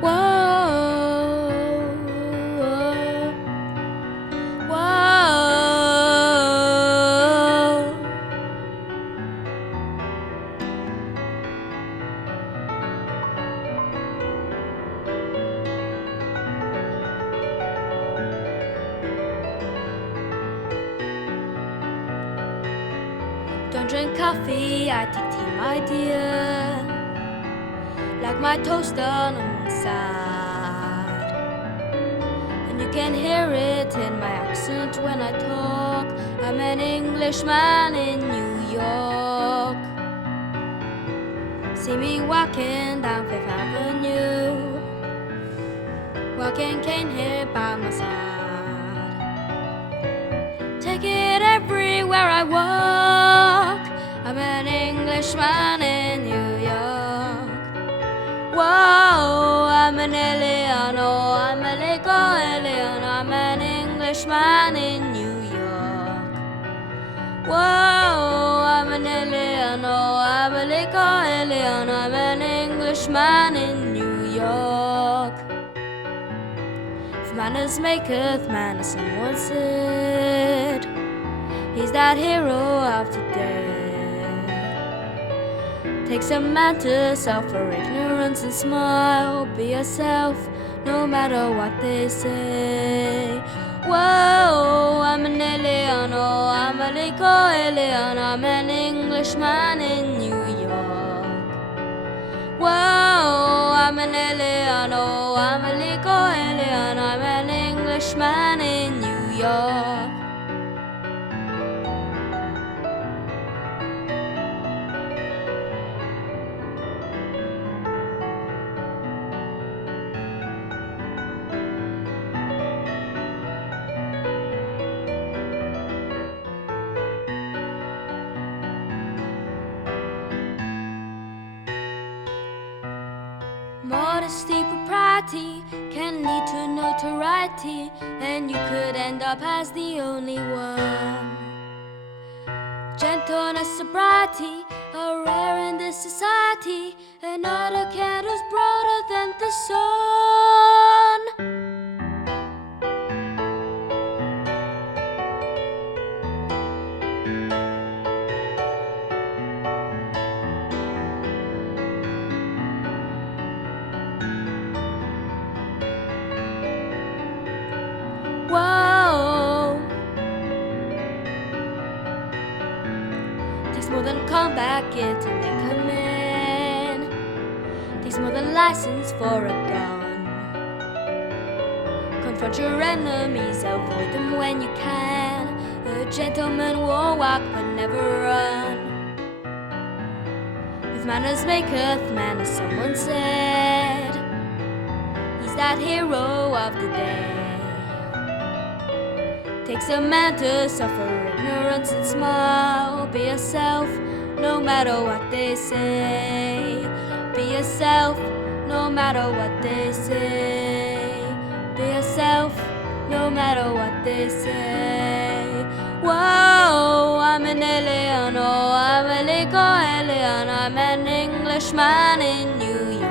Whoa, whoa. Don't drink coffee, I take tea, my dear. Like my toast on one side, and you can hear it in my accent when I talk. I'm an Englishman in New York. See me walking down Fifth Avenue, walking cane here by my side. Take it everywhere I walk. I'm an Englishman in New York. Whoa, I'm an alien, oh, I'm a legal alien. I'm an Englishman in New York. Whoa, I'm an alien, oh, I'm a legal alien. I'm an Englishman in New York. If manners maketh manners, someone said, he's that hero of today. Takes a man to suffer ignorance and smile. Be yourself, no matter what they say. Whoa, I'm an alien, oh, I'm a legal alien. I'm an Englishman in New York. Whoa, I'm an alien, oh, I'm a legal alien. I'm an Englishman in New York. Modesty, propriety can lead to notoriety, and you could end up as the only one. Gentleness, sobriety are rare in this society, and not a candle's broader than the sun. Whoa, takes more than a comeback kid to make a man. Takes more than license for a gun. Confront your enemies, avoid them when you can. A gentleman will walk but never run. If manners maketh manners, someone said, he's that hero of the day. Takes a man to suffer ignorance and smile. Be yourself, no matter what they say. Be yourself, no matter what they say. Be yourself, no matter what they say. Whoa, I'm an alien, oh, I'm a legal alien. I'm an Englishman in New York.